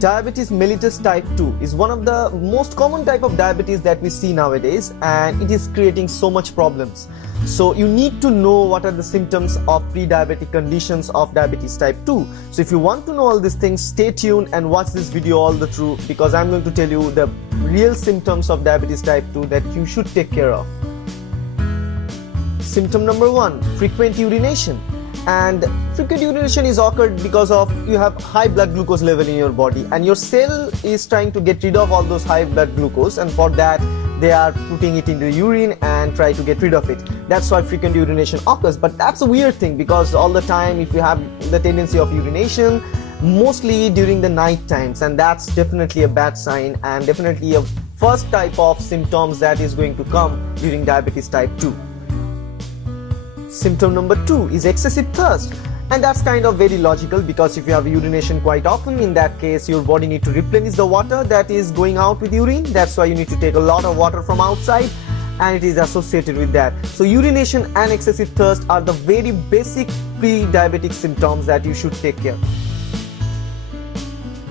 Diabetes mellitus type 2 is one of the most common type of diabetes that we see nowadays, and it is creating so much problems. So you need to know what are the symptoms of pre-diabetic conditions of diabetes type 2. So if you want to know all these things, stay tuned and watch this video all the through, because I'm going to tell you the real symptoms of diabetes type 2 that you should take care of. Symptom number 1, frequent urination. And frequent urination is occurred because of you have high blood glucose level in your body, and your cell is trying to get rid of all those high blood glucose, and for that they are putting it into urine and try to get rid of it. That's why frequent urination occurs. But that's a weird thing, because all the time if you have the tendency of urination, mostly during the night times, and that's definitely a bad sign and definitely a first type of symptoms that is going to come during diabetes type 2. Symptom number 2 is excessive thirst, and that's kind of very logical, because if you have urination quite often, in that case your body need to replenish the water that is going out with urine. That's why you need to take a lot of water from outside, and it is associated with that. So urination and excessive thirst are the very basic pre-diabetic symptoms that you should take care.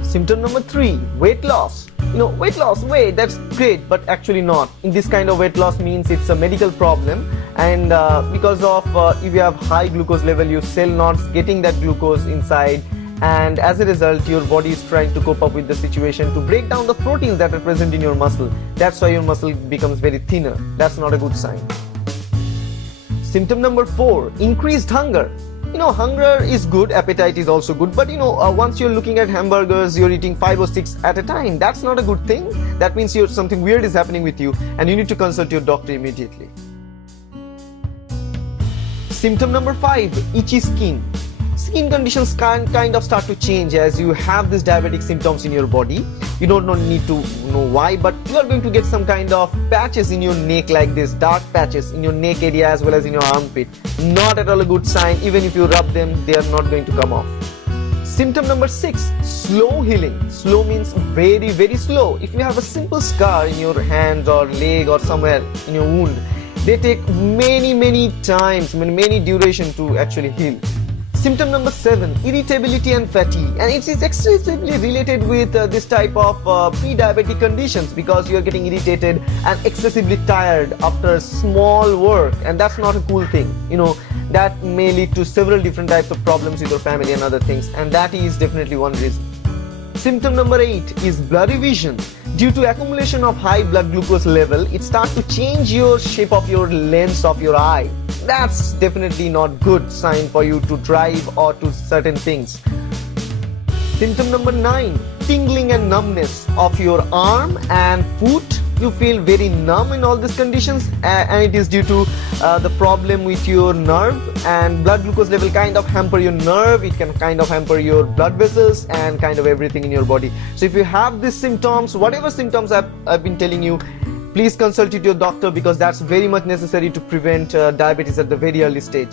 Symptom number 3, weight loss. Weight loss, that's great, but actually not. In this kind of weight loss means it's a medical problem, and because of if you have high glucose level, your cell not getting that glucose inside, and as a result your body is trying to cope up with the situation to break down the proteins that are present in your muscle. That's why your muscle becomes very thinner. That's not a good sign. Symptom number 4, increased hunger. Hunger is good, appetite is also good, but once you're looking at hamburgers, you're eating 5 or 6 at a time. That's not a good thing. That means something weird is happening with you, and you need to consult your doctor immediately. Symptom number 5, itchy skin. Skin conditions kind of start to change as you have these diabetic symptoms in your body. You don't need to know why, but you are going to get some kind of patches in your neck, like this, dark patches in your neck area as well as in your armpit. Not at all a good sign. Even if you rub them, they are not going to come off. Symptom number 6, slow healing. Slow means very, very slow. If you have a simple scar in your hand or leg or somewhere in your wound, they take many times, many duration to actually heal. Symptom number 7, irritability and fatigue, and it is excessively related with this type of pre-diabetic conditions, because you are getting irritated and excessively tired after small work, and that's not a cool thing. That may lead to several different types of problems with your family and other things, and that is definitely one reason. Symptom number 8 is blurry vision. Due to accumulation of high blood glucose level, it starts to change your shape of your lens of your eye. That's definitely not good sign for you to drive or to certain things. Symptom number 9, tingling and numbness of your arm and foot. You feel very numb in all these conditions, and it is due to the problem with your nerve, and blood glucose level kind of hamper your nerve. It can kind of hamper your blood vessels and kind of everything in your body. So if you have these symptoms, whatever symptoms I've been telling you, please consult with your doctor, because that's very much necessary to prevent diabetes at the very early stage.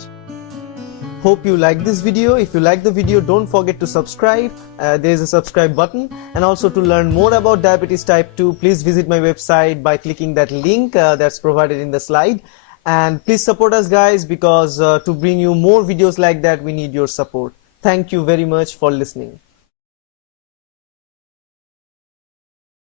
Hope you like this video. If you like the video, don't forget to subscribe. There is a subscribe button, and also to learn more about diabetes type 2, please visit my website by clicking that link that's provided in the slide. And please support us, guys, because to bring you more videos like that, we need your support. Thank you very much for listening.